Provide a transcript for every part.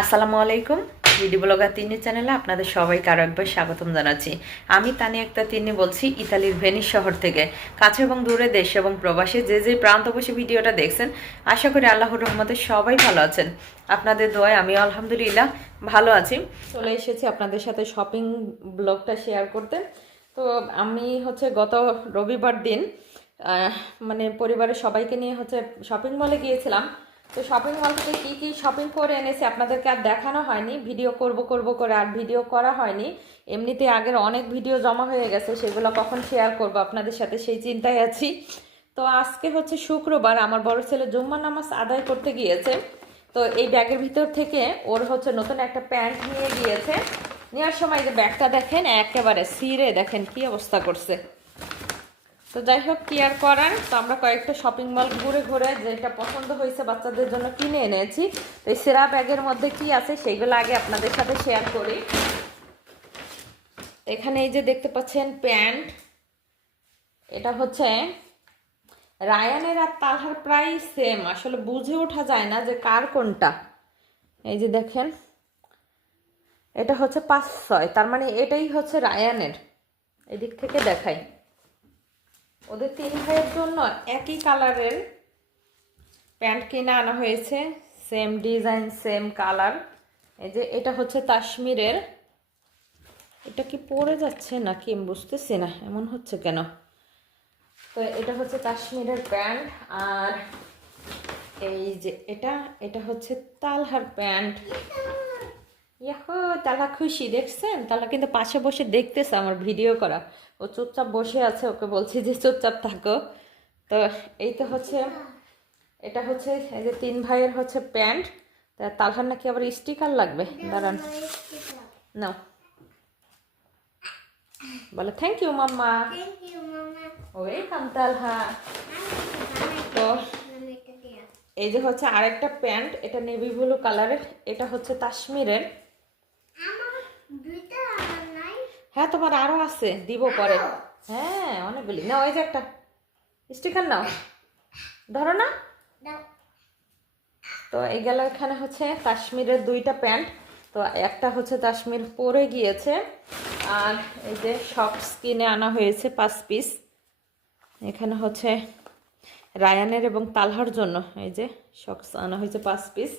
আসসালামু আলাইকুম। ভিডি ব্লগার তিন্নি চ্যানেলে আপনাদের সবাইকে আরও একবার স্বাগতম জানাচ্ছি। আমি তানি একটা তিনি বলছি, ইতালির ভেনিস শহর থেকে। কাছে এবং দূরে দেশ এবং প্রবাসী যে যে প্রান্ত বসে ভিডিওটা দেখছেন, আশা করি আল্লাহর রহমতে সবাই ভালো আছেন। আপনাদের দোয়ায় আমি আলহামদুলিল্লাহ ভালো আছি। চলে এসেছি আপনাদের সাথে শপিং ব্লগটা শেয়ার করতে। তো আমি হচ্ছে গত রবিবার দিন মানে পরিবারের সবাইকে নিয়ে হচ্ছে শপিং মলে গিয়েছিলাম। তো শপিং মল থেকে কী কী শপিং করে এনেছি আপনাদেরকে আর দেখানো হয়নি। ভিডিও করব করব করে আর ভিডিও করা হয়নি। এমনিতে আগের অনেক ভিডিও জমা হয়ে গেছে, সেগুলো কখন শেয়ার করব আপনাদের সাথে সেই চিন্তায় আছি। তো আজকে হচ্ছে শুক্রবার, আমার বড় ছেলে জুম্মা নামাজ আদায় করতে গিয়েছে। তো এই ব্যাগের ভিতর থেকে ওর হচ্ছে নতুন একটা প্যান্ট নিয়ে গিয়েছে। নেওয়ার সময় যে ব্যাগটা দেখেন, একেবারে সিরে দেখেন কি অবস্থা করছে। তো যাই হোক কি আর করার। তো আমরা কয়েকটা শপিং মল ঘুরে ঘুরে যেটা পছন্দ হয়েছে বাচ্চাদের জন্য কিনে এনেছি। তো এই সেরা ব্যাগের মধ্যে কি আছে সেইগুলো আগে আপনাদের সাথে শেয়ার করি। এখানে এই যে দেখতে পাচ্ছেন প্যান্ট। এটা হচ্ছে রায়ানের আর তালহার প্রায় সেম আসলে বুঝে ওঠা যায় না যে কার কোনটা। এই যে দেখেন, এটা হচ্ছে পাঁচ ছয়। তার মানে এটাই হচ্ছে রায়ানের। এদিক থেকে দেখাই। ওদের তিন ভাইয়ের জন্য একই কালারের প্যান্ট কিনে আনা হয়েছে। সেম ডিজাইন সেম কালার এই যে এটা হচ্ছে কাশ্মীরের। এটা কি পরে যাচ্ছে নাকি? আমি বুঝতেছি না। এমন হচ্ছে কেন? তো এটা হচ্ছে কাশ্মীরের প্যান্ট। আর এই যে এটা এটা হচ্ছে তালহার প্যান্ট। ইয়াহো তালা খুশি দেখছেন? তালা কিন্তু পাশে বসে দেখতেছে আমার ভিডিও করা। ও চুপচাপ বসে আছে ওকে বলছি যে চুপচাপ থাকো। তো এই তো হচ্ছে এটা হচ্ছে এই যে তিন ভাইয়ের হচ্ছে প্যান্ট। তা তালহার নাকি আবার স্টিকার লাগবে? দাঁড়ান। না বলে thank you mama. Welcome Talha. তো এই যে হচ্ছে আরেকটা প্যান্ট এটা নেভি ব্লু কালারের এটা হচ্ছে কাশ্মীরের আমার দুইটা আমার নাই হ্যাঁ তোমার আরও আছে দিব পরে। হ্যাঁ অনেকগুলি। নাও ওই যে একটা। স্টিকার নাও। ধরো না। তো এই গেল এখানে হচ্ছে কাশ্মীরের দুইটা প্যান্ট। তো একটা হচ্ছে কাশ্মীর পরে গিয়েছে। আর এই যে শর্টস কিনে আনা হয়েছে পাঁচ পিস। এখানে হচ্ছে রায়ানের এবং তালহার জন্য এই যে শর্টস আনা হয়েছে পাঁচ পিস।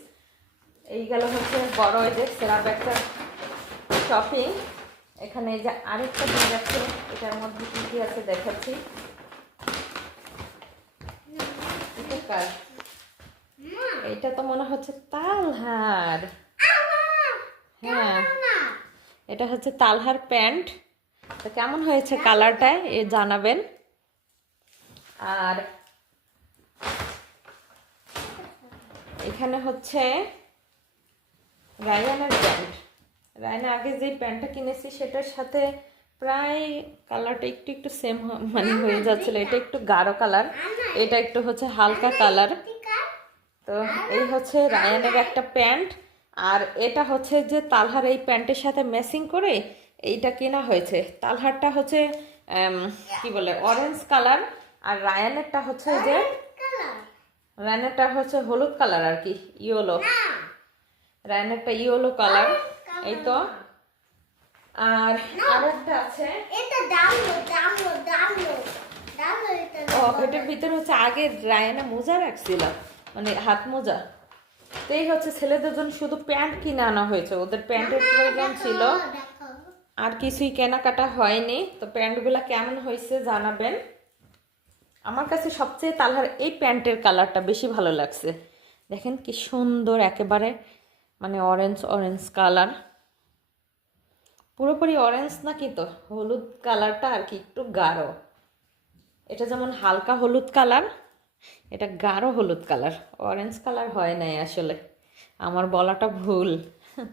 এই গেল হচ্ছে বড় এই যে সেরা একটা শপিং এখানে যে আরেকটা জিনিস আছে, এটার মধ্যে কী কী আছে দেখাচ্ছি। এটা এটা তো মনে হচ্ছে তালহার। হ্যাঁ এটা হচ্ছে তালহার প্যান্ট। তো কেমন হয়েছে কালারটা, এ জানাবেন। আর এখানে হচ্ছে রায়ানের প্যান্ট। রায়না আগে যে প্যান্টটা কিনেছি সেটার সাথে প্রায় কালারটা একটু একটু সেম মানে হয়ে যাচ্ছিল। এটা একটু গাঢ় কালার। এটা একটু হচ্ছে হালকা কালার। তো এই হচ্ছে রায়ানের একটা প্যান্ট। আর এটা হচ্ছে যে তালহার এই প্যান্টের সাথে ম্যাচিং করে এইটা কেনা হয়েছে। তালহারটা হচ্ছে কি বলে অরেঞ্জ কালার। আর রায়ানেরটা হচ্ছে যে রায়ানেরটা হচ্ছে হলুদ কালার আর কি ইয়েলো রায়ানেরটা ইয়েলো কালার। এই তো। আর আরেকটা আছে। এটা ডাউনলোড ডাউনলোড ডাউনলোড ডাউনলোড এটা ও এটার ভিতরে হচ্ছে আগে রায়ানা মোজা রাখছিল মানে হাত মোজা। তো এই হচ্ছে ছেলেদের জন্য শুধু প্যান্ট কিনে আনা হয়েছে ওদের প্যান্টের প্রয়োজন ছিল। আর কিছুই কেনাকাটা হয়নি তো প্যান্টগুলো কেমন হয়েছে জানাবেন। আমার কাছে সবচেয়ে তালহার এই প্যান্টের কালারটা বেশি ভালো লাগছে। দেখেন কি সুন্দর একেবারে মানে অরেঞ্জ অরেঞ্জ কালার। পুরোপুরি অরেঞ্জ নাকি তো হলুদ কালারটা আর কি একটু গাঢ়। এটা যেমন হালকা হলুদ কালার এটা গাঢ় হলুদ কালার অরেঞ্জ কালার হয় নাই আসলে। আমার বলাটা ভুল।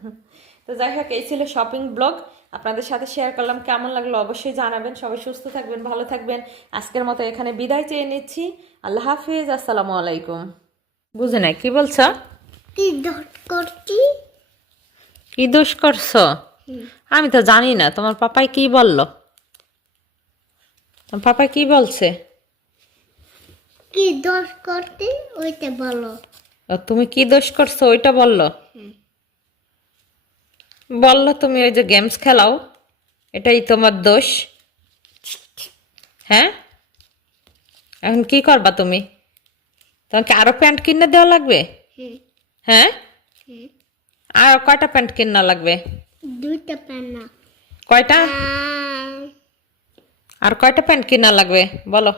তো যাই হোক এই ছিল শপিং ব্লগ আপনাদের সাথে শেয়ার করলাম কেমন লাগল অবশ্যই জানাবেন। সবাই সুস্থ থাকবেন ভালো থাকবেন। আজকের মতো এখানে বিদায় চেয়ে নিচ্ছি। আল্লাহ হাফিজ আসসালামু আলাইকুম। বুঝে নাই কি বলছো? কি করছি। কি দোষ করছ আমি তো জানি না তোমার পাপাই কি বলল? তোমার পাপাই কি বলছে? কি দোষ করতে? ওইটা বলো। তুমি কি দোষ করছ? ওইটা বলল? বলল তুমি ওই যে গেমস খেলাও এটাই তোমার দোষ। হ্যাঁ? এখন কি করবা তুমি? তোমাকে আরও প্যান্ট কিনে দেওয়া লাগবে? হ্যাঁ? আর কয়টা প্যান্ট কিনা লাগবে? দুইটা পেনা কয়টা? আর কয়টা প্যান্ট কিনা লাগবে? বলো।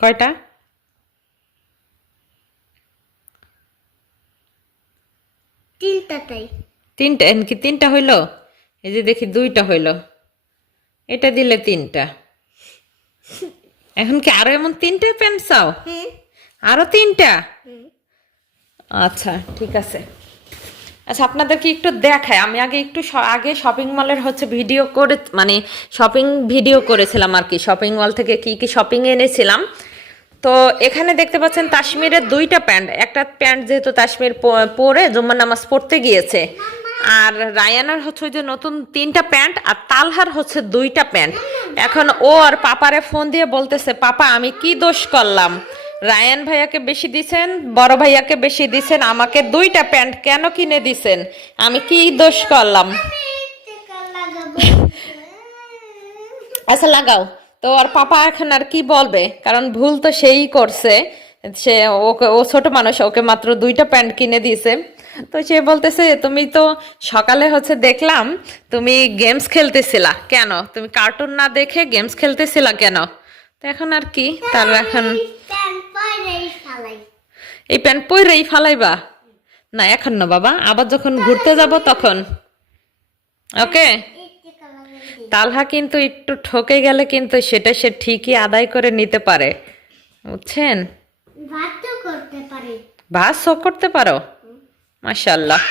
কয়টা? তিনটা এখন কি তিনটা হইল? এই যে দেখি দুইটা হইল। এটা দিলে তিনটা। এখন কি আরও এমন তিনটা প্যান্ট চাও? আরও তিনটা? আচ্ছা ঠিক আছে। আচ্ছা আপনাদেরকে একটু দেখায় আমি আগে একটু আগে শপিং মলের হচ্ছে ভিডিও করে মানে শপিং ভিডিও করেছিলাম আর কি। শপিং মল থেকে কি কি শপিং এনেছিলাম। তো এখানে দেখতে পাচ্ছেন তাসমিরের দুইটা প্যান্ট। একটা প্যান্ট যেহেতু প- পরে জুম্মার নামাজ পড়তে গিয়েছে। আর রায়ানার হচ্ছে ওই যে নতুন তিনটা প্যান্ট আর তালহার হচ্ছে দুইটা প্যান্ট। এখন ও আর পাপারে ফোন দিয়ে বলতেছে, পাপা, আমি কি দোষ করলাম? রায়ান ভাইয়াকে বেশি দিছেন, বড় ভাইয়াকে বেশি দিছেন, আমাকে দুইটা প্যান্ট কেন কিনে দিছেন? আমি কি দোষ করলাম? আচ্ছা লাগাও। তো আর পাপা এখন আর কি বলবে? কারণ ভুল তো সেই করছে। সে ওকে, ও ছোট মানুষ, ওকে মাত্র দুইটা প্যান্ট কিনে দিয়েছে। তো সে বলতেছে তুমি তো সকালে হচ্ছে দেখলাম তুমি গেমস খেলতেছিলা। কেন? তুমি কার্টুন না দেখে গেমস খেলতেছিলা কেন? তো এখন আর কি তার এখন এই প্যান্ট পরেই ফালাইবা? না এখন না বাবা আবার যখন ঘুরতে যাব তখন। ওকে? তালহা কিন্তু একটু ঠকে গেলে কিন্তু সেটা সে ঠিকই আদায় করে নিতে পারে। বুঝছেন? ভাতও করতে পারি। ভাত করতে পারো? মাশাল্লাহ